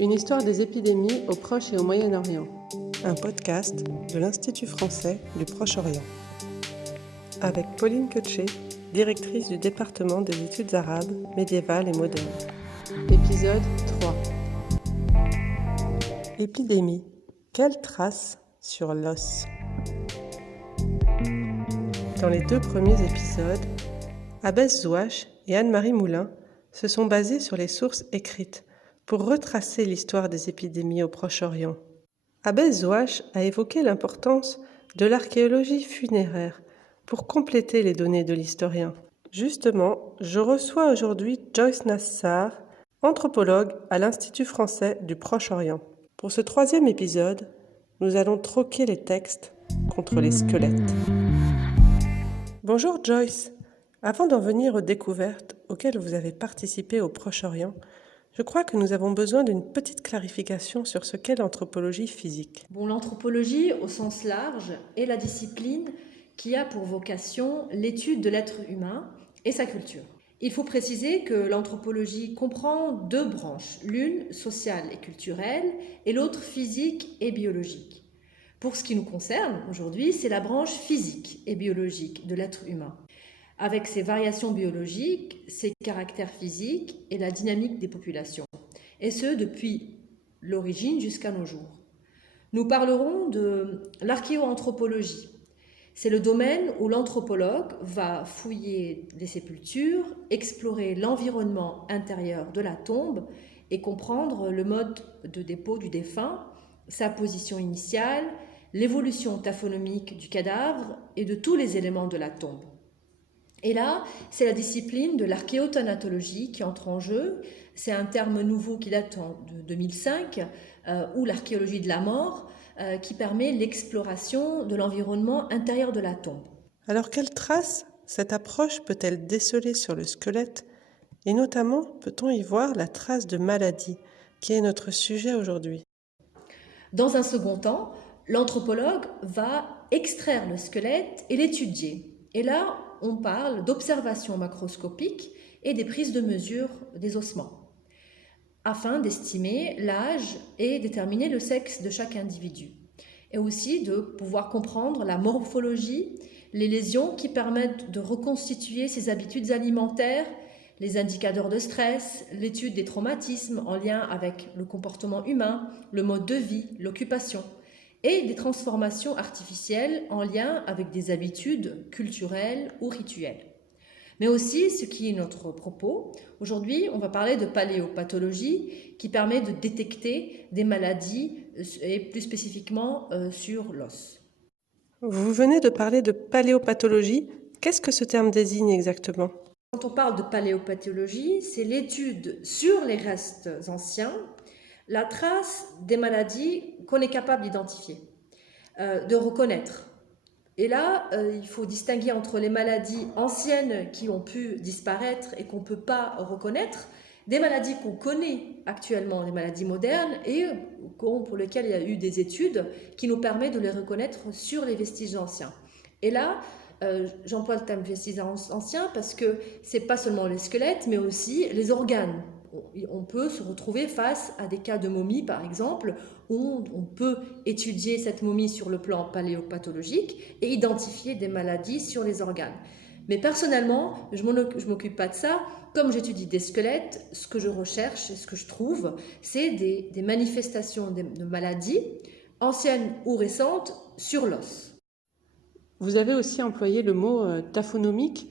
Une histoire des épidémies au Proche et au Moyen-Orient. Un podcast de l'Institut français du Proche-Orient. Avec Pauline Koetché, directrice du département des études arabes, médiévales et modernes. Épisode 3. Épidémie. Quelle trace sur l'os? Dans les 2 premiers épisodes, Abbès Zouache et Anne-Marie Moulin se sont basés sur les sources écrites pour retracer l'histoire des épidémies au Proche-Orient. Abbès Zouache a évoqué l'importance de l'archéologie funéraire pour compléter les données de l'historien. Justement, je reçois aujourd'hui Joyce Nassar, anthropologue à l'Institut français du Proche-Orient. Pour ce 3e épisode, nous allons troquer les textes contre les squelettes. Bonjour Joyce. Avant d'en venir aux découvertes auxquelles vous avez participé au Proche-Orient, je crois que nous avons besoin d'une petite clarification sur ce qu'est l'anthropologie physique. L'anthropologie, au sens large, est la discipline qui a pour vocation l'étude de l'être humain et sa culture. Il faut préciser que l'anthropologie comprend 2 branches, l'une sociale et culturelle et l'autre physique et biologique. Pour ce qui nous concerne aujourd'hui, c'est la branche physique et biologique de l'être humain, avec ses variations biologiques, ses caractères physiques et la dynamique des populations, et ce depuis l'origine jusqu'à nos jours. Nous parlerons de l'archéoanthropologie. C'est le domaine où l'anthropologue va fouiller les sépultures, explorer l'environnement intérieur de la tombe et comprendre le mode de dépôt du défunt, sa position initiale, l'évolution taphonomique du cadavre et de tous les éléments de la tombe. Et là, c'est la discipline de l'archéothanatologie qui entre en jeu. C'est un terme nouveau qui date de 2005, ou l'archéologie de la mort, qui permet l'exploration de l'environnement intérieur de la tombe. Alors, quelles traces cette approche peut-elle déceler sur le squelette? Et notamment, peut-on y voir la trace de maladie, qui est notre sujet aujourd'hui? Dans un second temps, l'anthropologue va extraire le squelette et l'étudier. Et là, on parle d'observation macroscopique et des prises de mesure des ossements, afin d'estimer l'âge et déterminer le sexe de chaque individu. Et aussi de pouvoir comprendre la morphologie, les lésions qui permettent de reconstituer ses habitudes alimentaires, les indicateurs de stress, l'étude des traumatismes en lien avec le comportement humain, le mode de vie, l'occupation, et des transformations artificielles en lien avec des habitudes culturelles ou rituelles. Mais aussi, ce qui est notre propos, aujourd'hui, on va parler de paléopathologie qui permet de détecter des maladies et plus spécifiquement sur l'os. Vous venez de parler de paléopathologie. Qu'est-ce que ce terme désigne exactement? Quand on parle de paléopathologie, c'est l'étude sur les restes anciens, la trace des maladies qu'on est capable d'identifier, de reconnaître. Et là, il faut distinguer entre les maladies anciennes qui ont pu disparaître et qu'on ne peut pas reconnaître, des maladies qu'on connaît actuellement, les maladies modernes, et pour lesquelles il y a eu des études qui nous permettent de les reconnaître sur les vestiges anciens. Et là, j'emploie le terme vestiges anciens parce que ce n'est pas seulement les squelettes, mais aussi les organes. On peut se retrouver face à des cas de momie, par exemple, où on peut étudier cette momie sur le plan paléopathologique et identifier des maladies sur les organes. Mais personnellement, je ne m'occupe pas de ça. Comme j'étudie des squelettes, ce que je recherche et ce que je trouve, c'est des manifestations de maladies, anciennes ou récentes, sur l'os. Vous avez aussi employé le mot taphonomique.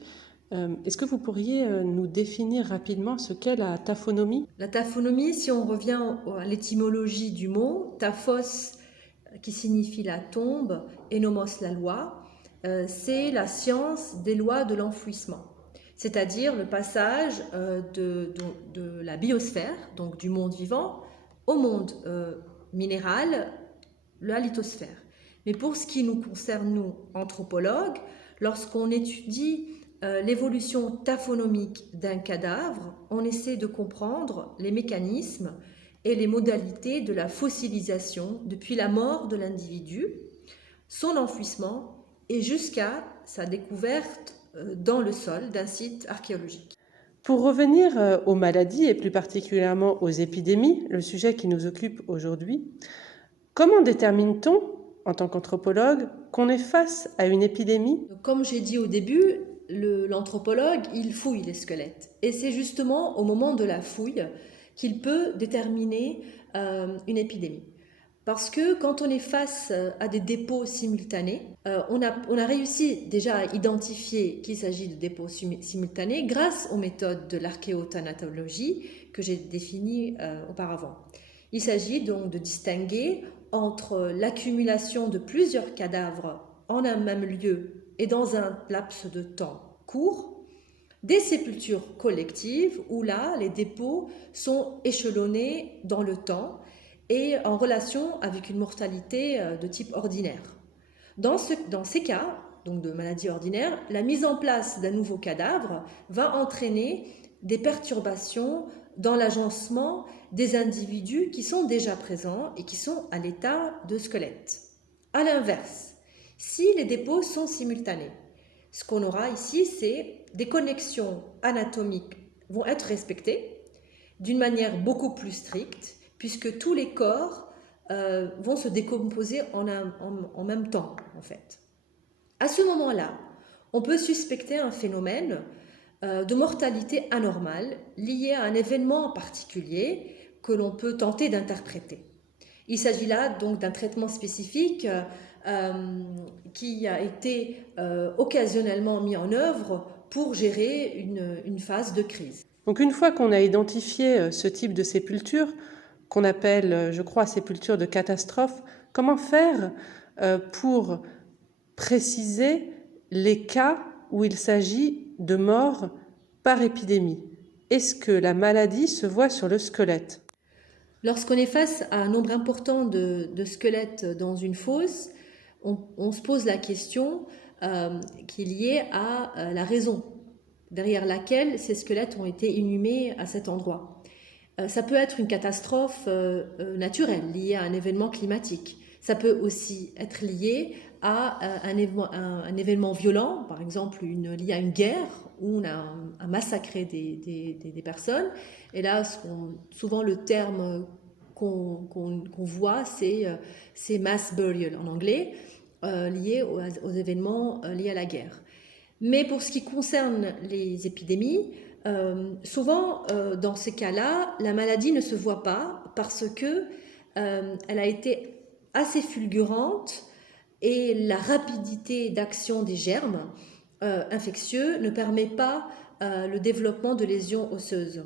Est-ce que vous pourriez nous définir rapidement ce qu'est la taphonomie? La taphonomie, si on revient à l'étymologie du mot, taphos, qui signifie la tombe, et nomos, la loi, c'est la science des lois de l'enfouissement, c'est-à-dire le passage de la biosphère, donc du monde vivant, au monde minéral, la lithosphère. Mais pour ce qui nous concerne, nous, anthropologues, lorsqu'on étudie l'évolution taphonomique d'un cadavre, on essaie de comprendre les mécanismes et les modalités de la fossilisation depuis la mort de l'individu, son enfouissement et jusqu'à sa découverte dans le sol d'un site archéologique. Pour revenir aux maladies et plus particulièrement aux épidémies, le sujet qui nous occupe aujourd'hui, comment détermine-t-on, en tant qu'anthropologue, qu'on est face à une épidémie? Comme j'ai dit au début, l'anthropologue, il fouille les squelettes. Et c'est justement au moment de la fouille qu'il peut déterminer une épidémie. Parce que quand on est face à des dépôts simultanés, on a réussi déjà à identifier qu'il s'agit de dépôts simultanés grâce aux méthodes de l'archéothanatologie que j'ai définies auparavant. Il s'agit donc de distinguer entre l'accumulation de plusieurs cadavres en un même lieu et dans un laps de temps court, des sépultures collectives où là, les dépôts sont échelonnés dans le temps et en relation avec une mortalité de type ordinaire. Dans ces cas, donc de maladie ordinaire, la mise en place d'un nouveau cadavre va entraîner des perturbations dans l'agencement des individus qui sont déjà présents et qui sont à l'état de squelette. À l'inverse, si les dépôts sont simultanés, ce qu'on aura ici, c'est des connexions anatomiques vont être respectées d'une manière beaucoup plus stricte, puisque tous les corps vont se décomposer en même temps, en fait. À ce moment-là, on peut suspecter un phénomène de mortalité anormale lié à un événement en particulier que l'on peut tenter d'interpréter. Il s'agit là donc d'un traitement spécifique qui a été occasionnellement mis en œuvre pour gérer une phase de crise. Donc une fois qu'on a identifié ce type de sépulture, qu'on appelle, je crois, sépulture de catastrophe, comment faire pour préciser les cas où il s'agit de morts par épidémie? Est-ce que la maladie se voit sur le squelette? Lorsqu'on est face à un nombre important de squelettes dans une fosse, on se pose la question qui est liée à la raison derrière laquelle ces squelettes ont été inhumés à cet endroit. Ça peut être une catastrophe naturelle liée à un événement climatique. Ça peut aussi être lié à un événement violent, par exemple lié à une guerre où on a massacré des personnes. Et là, souvent le terme qu'on voit, c'est mass burial en anglais, lié aux événements liés à la guerre. Mais pour ce qui concerne les épidémies, souvent dans ces cas-là, la maladie ne se voit pas parce que elle a été assez fulgurante et la rapidité d'action des germes infectieux ne permet pas le développement de lésions osseuses.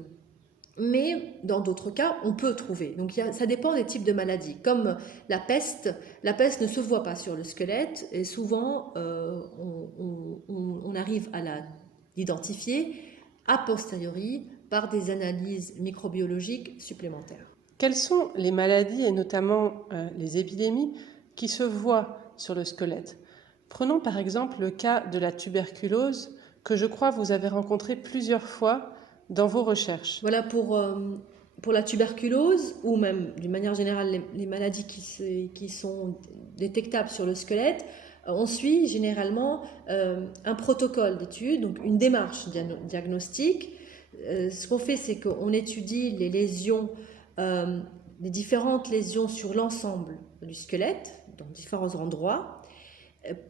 Mais dans d'autres cas, on peut trouver. Donc ça dépend des types de maladies. Comme la peste ne se voit pas sur le squelette et souvent on arrive à l'identifier a posteriori par des analyses microbiologiques supplémentaires. Quelles sont les maladies et notamment les épidémies qui se voient sur le squelette? Prenons par exemple le cas de la tuberculose que je crois vous avez rencontré plusieurs fois dans vos recherches. Voilà pour la tuberculose ou même d'une manière générale les maladies qui sont détectables sur le squelette, on suit généralement un protocole d'étude, donc une démarche diagnostique. Ce qu'on fait, c'est qu'on étudie les lésions, les différentes lésions sur l'ensemble du squelette, dans différents endroits,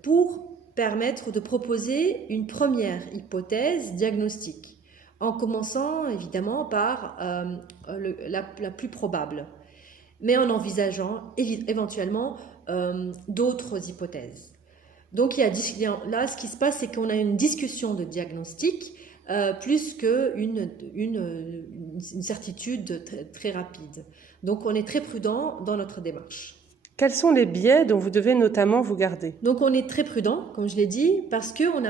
pour permettre de proposer une première hypothèse diagnostique, en commençant évidemment par la plus probable, mais en envisageant éventuellement d'autres hypothèses. Donc là, ce qui se passe, c'est qu'on a une discussion de diagnostic plus qu'une certitude très rapide. Donc on est très prudent dans notre démarche. Quels sont les biais dont vous devez notamment vous garder? Donc on est très prudent, comme je l'ai dit, parce qu'on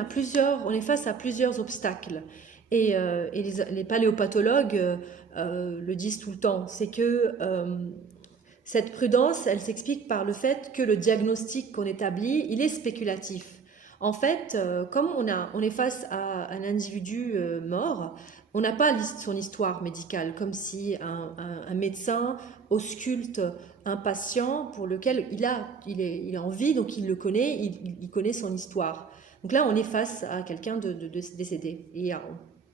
est face à plusieurs obstacles. Et les paléopathologues le disent tout le temps, c'est que cette prudence, elle s'explique par le fait que le diagnostic qu'on établit, il est spéculatif. En fait, comme on est face à un individu mort, on n'a pas son histoire médicale, comme si un médecin ausculte un patient pour lequel il est en vie, donc il le connaît, il connaît son histoire. Donc là, on est face à quelqu'un de décédé. Et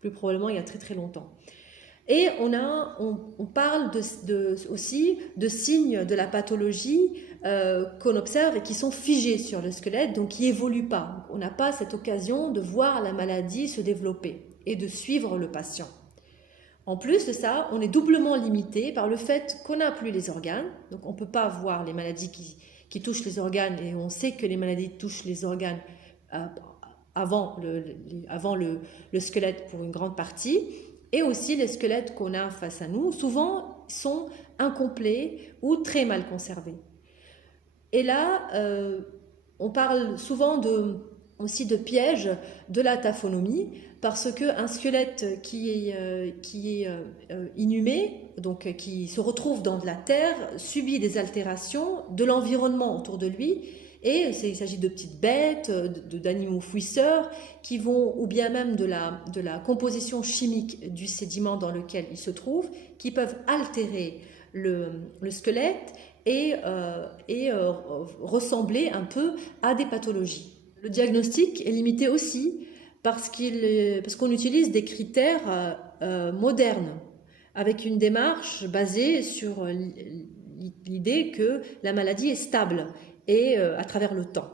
plus probablement il y a très très longtemps. Et on parle aussi de signes de la pathologie qu'on observe et qui sont figés sur le squelette, donc qui évoluent pas. On n'a pas cette occasion de voir la maladie se développer et de suivre le patient. En plus de ça, on est doublement limité par le fait qu'on n'a plus les organes, donc on ne peut pas voir les maladies qui touchent les organes, et on sait que les maladies touchent les organes avant le squelette pour une grande partie. Et aussi les squelettes qu'on a face à nous, souvent sont incomplets ou très mal conservés. Et là, on parle souvent aussi de piège de la taphonomie, parce qu'un squelette qui est inhumé, donc qui se retrouve dans de la terre, subit des altérations de l'environnement autour de lui. Et il s'agit de petites bêtes, d'animaux fouisseurs qui vont, ou bien même de la composition chimique du sédiment dans lequel ils se trouvent, qui peuvent altérer le squelette et ressembler un peu à des pathologies. Le diagnostic est limité aussi parce qu'on utilise des critères modernes, avec une démarche basée sur l'idée que la maladie est stable et à travers le temps.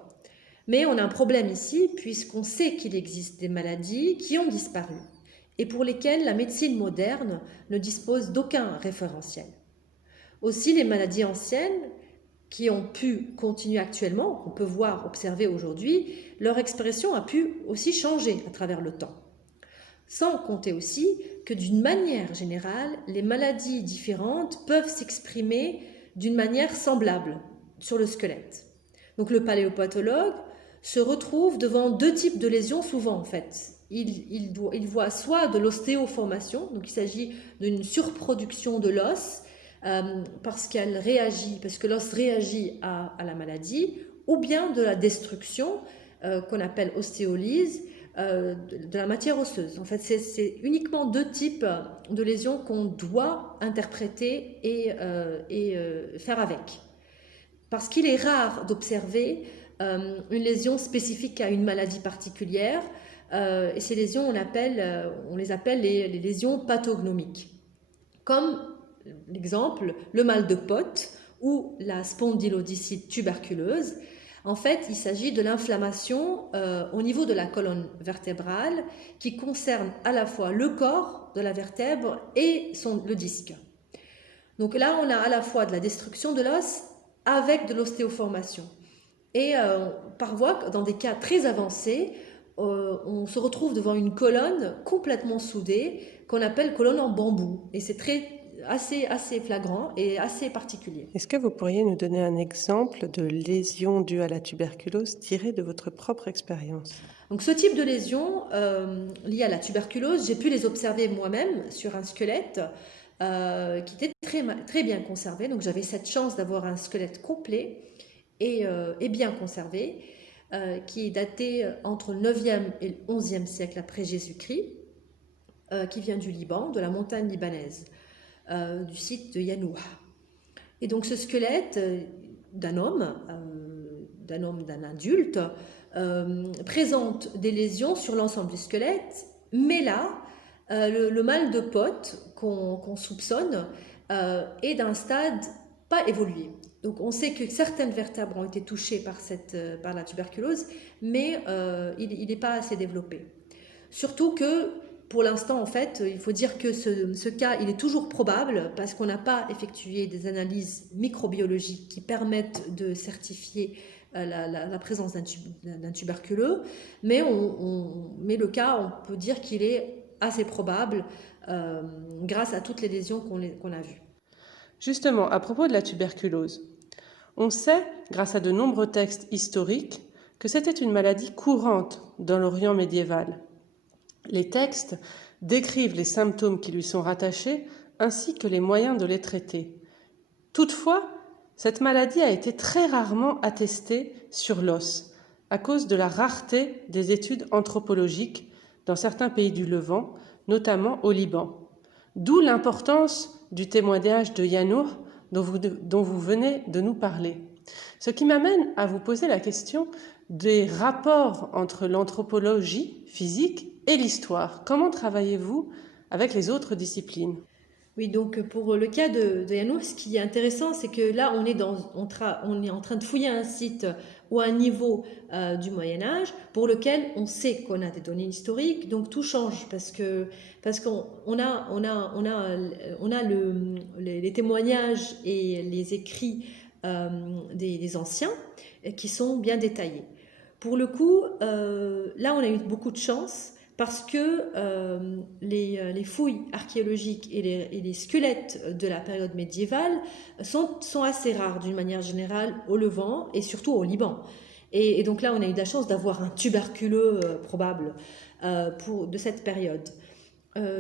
Mais on a un problème ici, puisqu'on sait qu'il existe des maladies qui ont disparu et pour lesquelles la médecine moderne ne dispose d'aucun référentiel. Aussi, les maladies anciennes qui ont pu continuer actuellement, qu'on peut voir, observer aujourd'hui, leur expression a pu aussi changer à travers le temps. Sans compter aussi que d'une manière générale, les maladies différentes peuvent s'exprimer d'une manière semblable sur le squelette. Donc le paléopathologue se retrouve devant deux types de lésions souvent en fait. Il voit soit de l'ostéoformation, donc il s'agit d'une surproduction de l'os parce que l'os réagit à la maladie, ou bien de la destruction qu'on appelle ostéolyse de la matière osseuse. En fait, c'est uniquement deux types de lésions qu'on doit interpréter et faire avec. Parce qu'il est rare d'observer une lésion spécifique à une maladie particulière, et ces lésions, on les appelle les lésions pathognomiques. Comme l'exemple, le mal de Pott ou la spondylodicite tuberculeuse. En fait, il s'agit de l'inflammation au niveau de la colonne vertébrale qui concerne à la fois le corps de la vertèbre et le disque. Donc là, on a à la fois de la destruction de l'os avec de l'ostéoformation. Et parfois, dans des cas très avancés, on se retrouve devant une colonne complètement soudée qu'on appelle colonne en bambou. Et c'est assez flagrant et assez particulier. Est-ce que vous pourriez nous donner un exemple de lésion due à la tuberculose tirée de votre propre expérience? Donc ce type de lésions liées à la tuberculose, j'ai pu les observer moi-même sur un squelette qui était très bien conservé. Donc j'avais cette chance d'avoir un squelette complet et bien conservé, qui est daté entre le 9e et le 11e siècle après Jésus-Christ, qui vient du Liban, de la montagne libanaise, du site de Yanoua. Et donc ce squelette d'un adulte, présente des lésions sur l'ensemble du squelette, mais là, le mal de Pott qu'on soupçonne est d'un stade pas évolué. Donc on sait que certaines vertèbres ont été touchées par la tuberculose, mais il n'est pas assez développé. Surtout que pour l'instant, en fait, il faut dire que ce cas, il est toujours probable parce qu'on n'a pas effectué des analyses microbiologiques qui permettent de certifier la présence d'un tuberculeux, mais le cas, on peut dire qu'il est assez probable grâce à toutes les lésions qu'on a vues. Justement, à propos de la tuberculose, on sait, grâce à de nombreux textes historiques, que c'était une maladie courante dans l'Orient médiéval. Les textes décrivent les symptômes qui lui sont rattachés ainsi que les moyens de les traiter. Toutefois, cette maladie a été très rarement attestée sur l'os à cause de la rareté des études anthropologiques dans certains pays du Levant, notamment au Liban. D'où l'importance du témoignage de Yanour dont vous venez de nous parler. Ce qui m'amène à vous poser la question des rapports entre l'anthropologie physique et l'histoire. Comment travaillez-vous avec les autres disciplines? Oui, donc pour le cas de Yanou, ce qui est intéressant, c'est que là, on est en train de fouiller un site ou un niveau du Moyen Âge pour lequel on sait qu'on a des données historiques, donc tout change parce qu'on on a les témoignages et les écrits des anciens qui sont bien détaillés. Pour le coup, là, on a eu beaucoup de chance parce que les fouilles archéologiques et les squelettes de la période médiévale sont assez rares d'une manière générale au Levant et surtout au Liban. Et donc là, on a eu de la chance d'avoir un tuberculeux probable de cette période.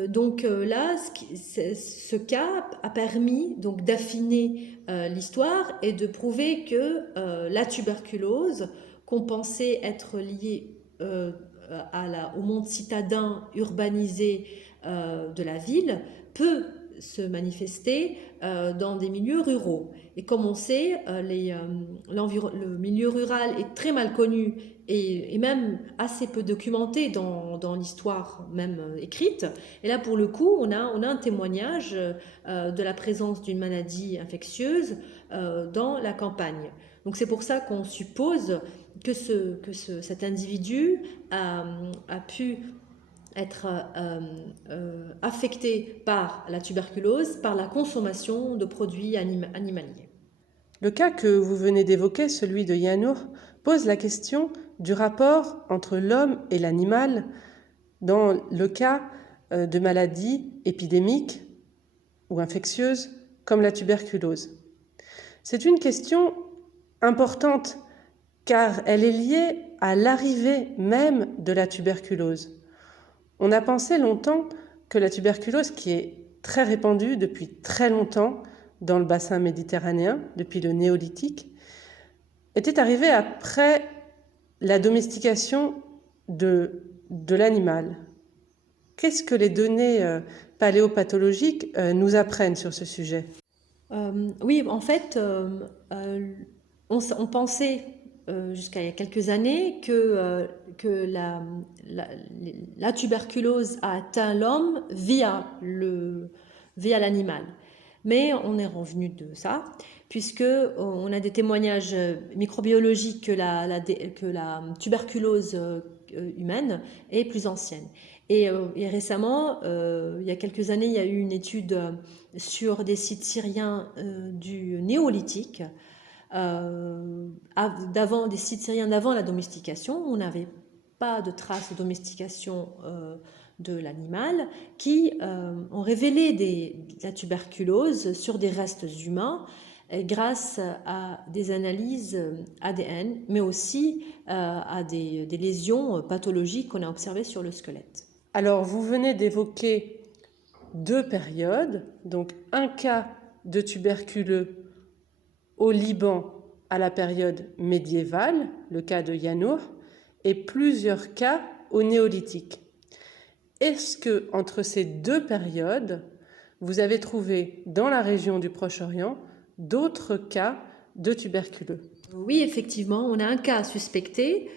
Donc là, ce cas a permis donc d'affiner l'histoire et de prouver que la tuberculose, qu'on pensait être liée au monde citadin urbanisé de la ville, peut se manifester dans des milieux ruraux. Et comme on sait, le milieu rural est très mal connu et même assez peu documenté dans l'histoire même écrite. Et là, pour le coup, on a un témoignage de la présence d'une maladie infectieuse dans la campagne. Donc c'est pour ça qu'on suppose que cet individu a pu être affecté par la tuberculose, par la consommation de produits animaliers. Le cas que vous venez d'évoquer, celui de Yanour, pose la question du rapport entre l'homme et l'animal dans le cas de maladies épidémiques ou infectieuses comme la tuberculose. C'est une question importante car elle est liée à l'arrivée même de la tuberculose. On a pensé longtemps que la tuberculose, qui est très répandue depuis très longtemps dans le bassin méditerranéen, depuis le néolithique, était arrivée après la domestication de l'animal. Qu'est-ce que les données paléopathologiques nous apprennent sur ce sujet? Oui, en fait, on pensait jusqu'à il y a quelques années que la tuberculose a atteint l'homme via l'animal. Mais on est revenu de ça, puisque on a des témoignages microbiologiques que la tuberculose humaine est plus ancienne. Et récemment, il y a quelques années, il y a eu une étude sur des sites syriens du néolithique, des sites syriens d'avant la domestication. On n'avait pas de traces de domestication de l'animal, qui ont révélé la tuberculose sur des restes humains grâce à des analyses ADN, mais aussi à des lésions pathologiques qu'on a observées sur le squelette. Alors, vous venez d'évoquer deux périodes, donc un cas de tuberculeux au Liban à la période médiévale, le cas de Yanour, et plusieurs cas au néolithique. Est-ce que entre ces deux périodes, vous avez trouvé dans la région du Proche-Orient d'autres cas de tuberculeux? Oui, effectivement, on a un cas suspecté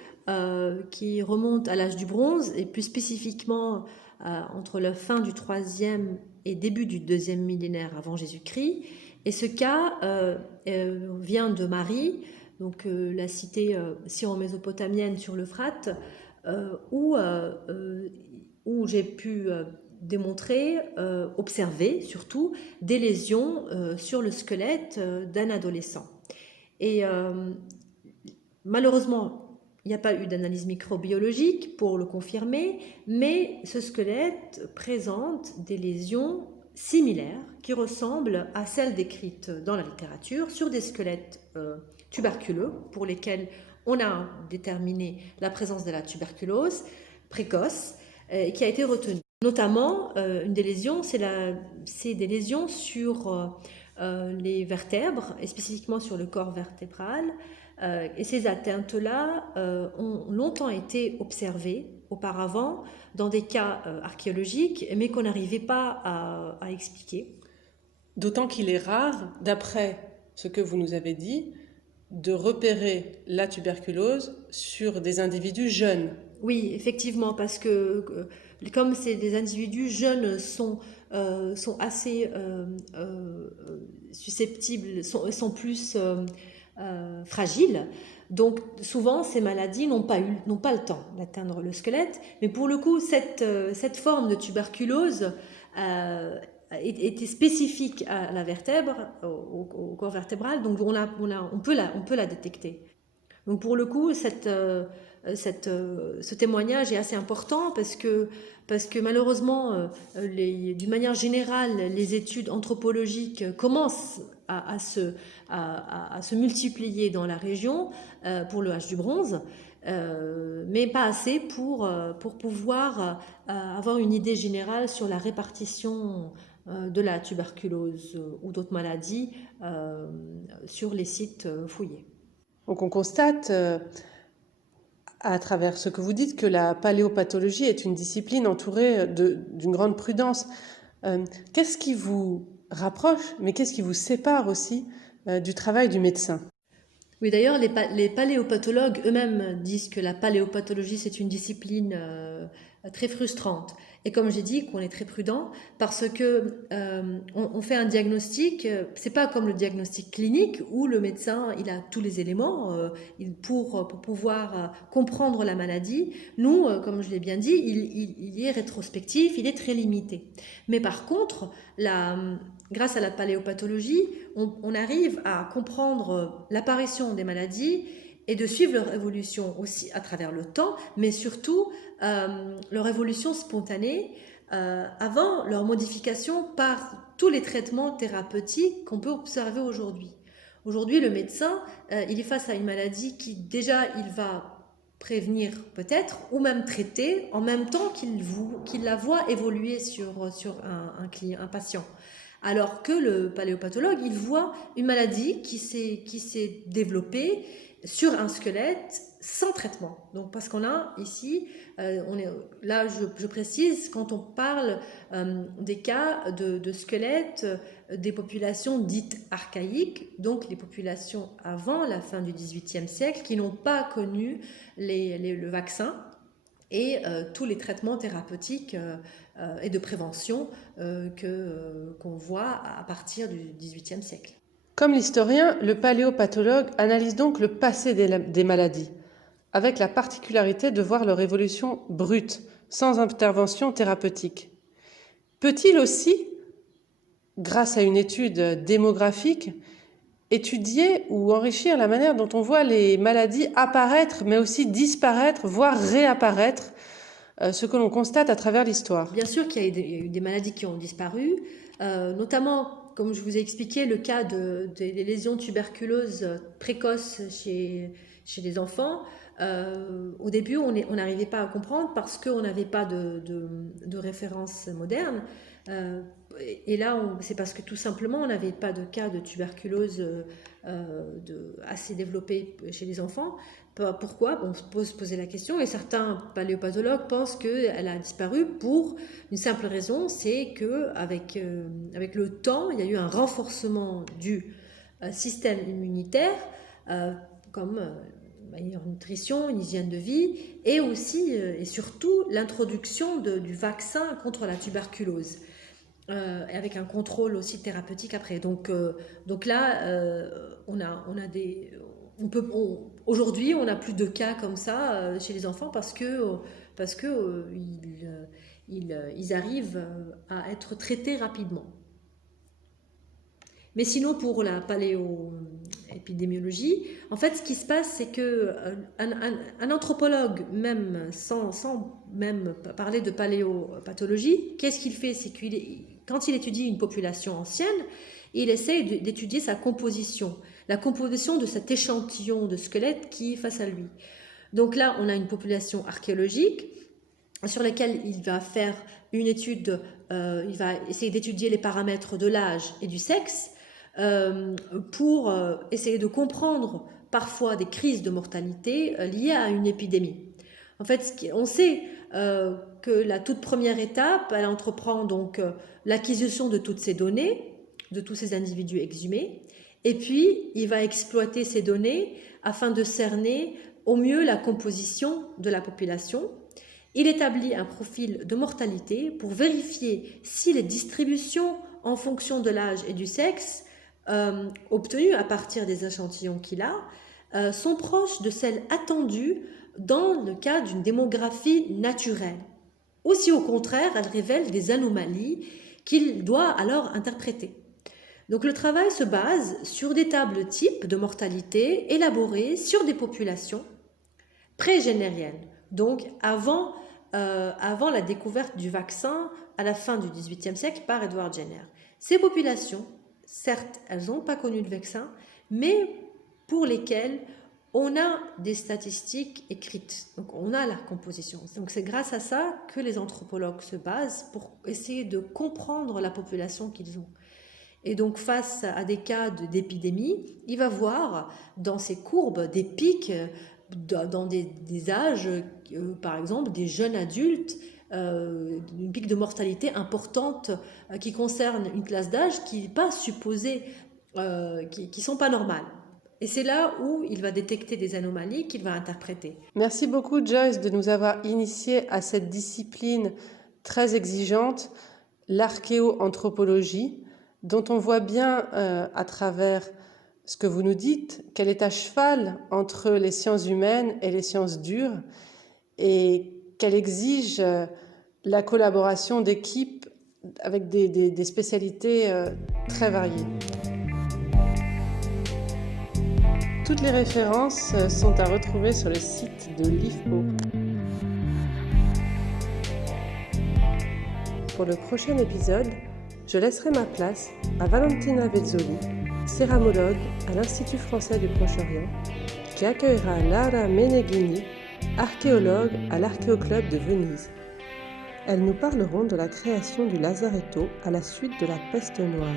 qui remonte à l'âge du bronze et plus spécifiquement entre la fin du 3e et début du 2e millénaire avant Jésus-Christ. Et ce cas vient de Marie, donc la cité syro-mésopotamienne sur l'Euphrate, où j'ai pu démontrer, observer surtout, des lésions sur le squelette d'un adolescent. Et malheureusement, il n'y a pas eu d'analyse microbiologique pour le confirmer, mais ce squelette présente des lésions similaires qui ressemblent à celles décrites dans la littérature sur des squelettes tuberculeux pour lesquels on a déterminé la présence de la tuberculose précoce qui a été retenue. Notamment, une des lésions, c'est des lésions sur les vertèbres, et spécifiquement sur le corps vertébral. Et ces atteintes-là ont longtemps été observées auparavant dans des cas archéologiques, mais qu'on n'arrivait pas à expliquer. D'autant qu'il est rare, d'après ce que vous nous avez dit, de repérer la tuberculose sur des individus jeunes. Oui, effectivement, parce que comme des individus jeunes sont assez susceptibles, sont plus fragiles, donc souvent ces maladies n'ont pas le temps d'atteindre le squelette, mais pour le coup, cette forme de tuberculose était spécifique à la vertèbre, au corps vertébral, donc on peut la détecter. Donc pour le coup, ce témoignage est assez important parce que malheureusement, d'une manière générale, les études anthropologiques commencent à se multiplier dans la région pour le âge du bronze, mais pas assez pour pouvoir avoir une idée générale sur la répartition de la tuberculose ou d'autres maladies sur les sites fouillés. Donc on constate à travers ce que vous dites que la paléopathologie est une discipline entourée d'une grande prudence. Qu'est-ce qui vous rapproche, mais qu'est-ce qui vous sépare aussi du travail du médecin? Oui, d'ailleurs, les paléopathologues eux-mêmes disent que la paléopathologie, c'est une discipline très frustrante. Et comme j'ai dit, qu'on est très prudent parce que on fait un diagnostic. C'est pas comme le diagnostic clinique où le médecin il a tous les éléments pour pouvoir comprendre la maladie. Nous, comme je l'ai bien dit, il est rétrospectif, il est très limité. Mais par contre, grâce à la paléopathologie, on arrive à comprendre l'apparition des maladies et de suivre leur évolution aussi à travers le temps, mais surtout leur évolution spontanée avant leur modification par tous les traitements thérapeutiques qu'on peut observer aujourd'hui. Aujourd'hui, le médecin, il est face à une maladie qui déjà, il va prévenir peut-être ou même traiter en même temps qu'il la voit évoluer sur un patient. Alors que le paléopathologue, il voit une maladie qui s'est développée sur un squelette sans traitement. Donc parce qu'on a ici, là je précise, quand on parle des cas de squelettes des populations dites archaïques, donc les populations avant la fin du XVIIIe siècle, qui n'ont pas connu le vaccin et tous les traitements thérapeutiques et de prévention qu'on voit à partir du XVIIIe siècle. Comme l'historien, le paléopathologue analyse donc le passé des maladies, avec la particularité de voir leur évolution brute, sans intervention thérapeutique. Peut-il aussi, grâce à une étude démographique, étudier ou enrichir la manière dont on voit les maladies apparaître, mais aussi disparaître, voire réapparaître, ce que l'on constate à travers l'histoire? Bien sûr qu'il y a eu des maladies qui ont disparu, notamment, comme je vous ai expliqué, le cas des lésions tuberculeuses précoces chez les enfants. Au début, on n'arrivait pas à comprendre parce qu'on n'avait pas de référence moderne. Et là, c'est parce que tout simplement, on n'avait pas de cas de tuberculose assez développé chez les enfants. Pourquoi? On se pose poser la question et certains paléopathologues pensent qu'elle a disparu pour une simple raison, c'est qu'avec avec le temps, il y a eu un renforcement du système immunitaire, comme une meilleure nutrition, une hygiène de vie, et aussi et surtout l'introduction du vaccin contre la tuberculose. Avec un contrôle aussi thérapeutique après. Donc là, aujourd'hui, on n'a plus de cas comme ça chez les enfants parce que ils arrivent à être traités rapidement. Mais sinon, pour la paléoépidémiologie, en fait, ce qui se passe, c'est que un anthropologue, même sans même parler de paléopathologie, qu'est-ce qu'il fait? C'est quand il étudie une population ancienne, il essaie d'étudier sa composition, la composition de cet échantillon de squelette qui est face à lui. Donc là, on a une population archéologique sur laquelle il va faire une étude, il va essayer d'étudier les paramètres de l'âge et du sexe, pour essayer de comprendre parfois des crises de mortalité liées à une épidémie. En fait, on sait que la toute première étape, elle entreprend donc l'acquisition de toutes ces données, de tous ces individus exhumés, Et puis, il va exploiter ces données afin de cerner au mieux la composition de la population. Il établit un profil de mortalité pour vérifier si les distributions en fonction de l'âge et du sexe obtenues à partir des échantillons qu'il a sont proches de celles attendues dans le cas d'une démographie naturelle. Ou si au contraire, elles révèlent des anomalies qu'il doit alors interpréter. Donc le travail se base sur des tables types de mortalité élaborées sur des populations pré-génériennes, donc avant la découverte du vaccin à la fin du XVIIIe siècle par Edward Jenner. Ces populations, certes, elles n'ont pas connu de vaccin, mais pour lesquelles on a des statistiques écrites, donc on a la composition. Donc c'est grâce à ça que les anthropologues se basent pour essayer de comprendre la population qu'ils ont. Et donc face à des cas d'épidémie, il va voir dans ces courbes des pics dans des âges, par exemple des jeunes adultes, une pic de mortalité importante qui concerne une classe d'âge qui n'est pas supposée, qui sont pas normales. Et c'est là où il va détecter des anomalies qu'il va interpréter. Merci beaucoup Joyce de nous avoir initiés à cette discipline très exigeante, l'archéoanthropologie, dont on voit bien à travers ce que vous nous dites, qu'elle est à cheval entre les sciences humaines et les sciences dures, et qu'elle exige la collaboration d'équipes avec des spécialités très variées. Toutes les références sont à retrouver sur le site de l'IFO. Pour le prochain épisode, je laisserai ma place à Valentina Vezzoli, céramologue à l'Institut français du Proche-Orient, qui accueillera Lara Meneghini, archéologue à l'Archéoclub de Venise. Elles nous parleront de la création du lazaretto à la suite de la peste noire.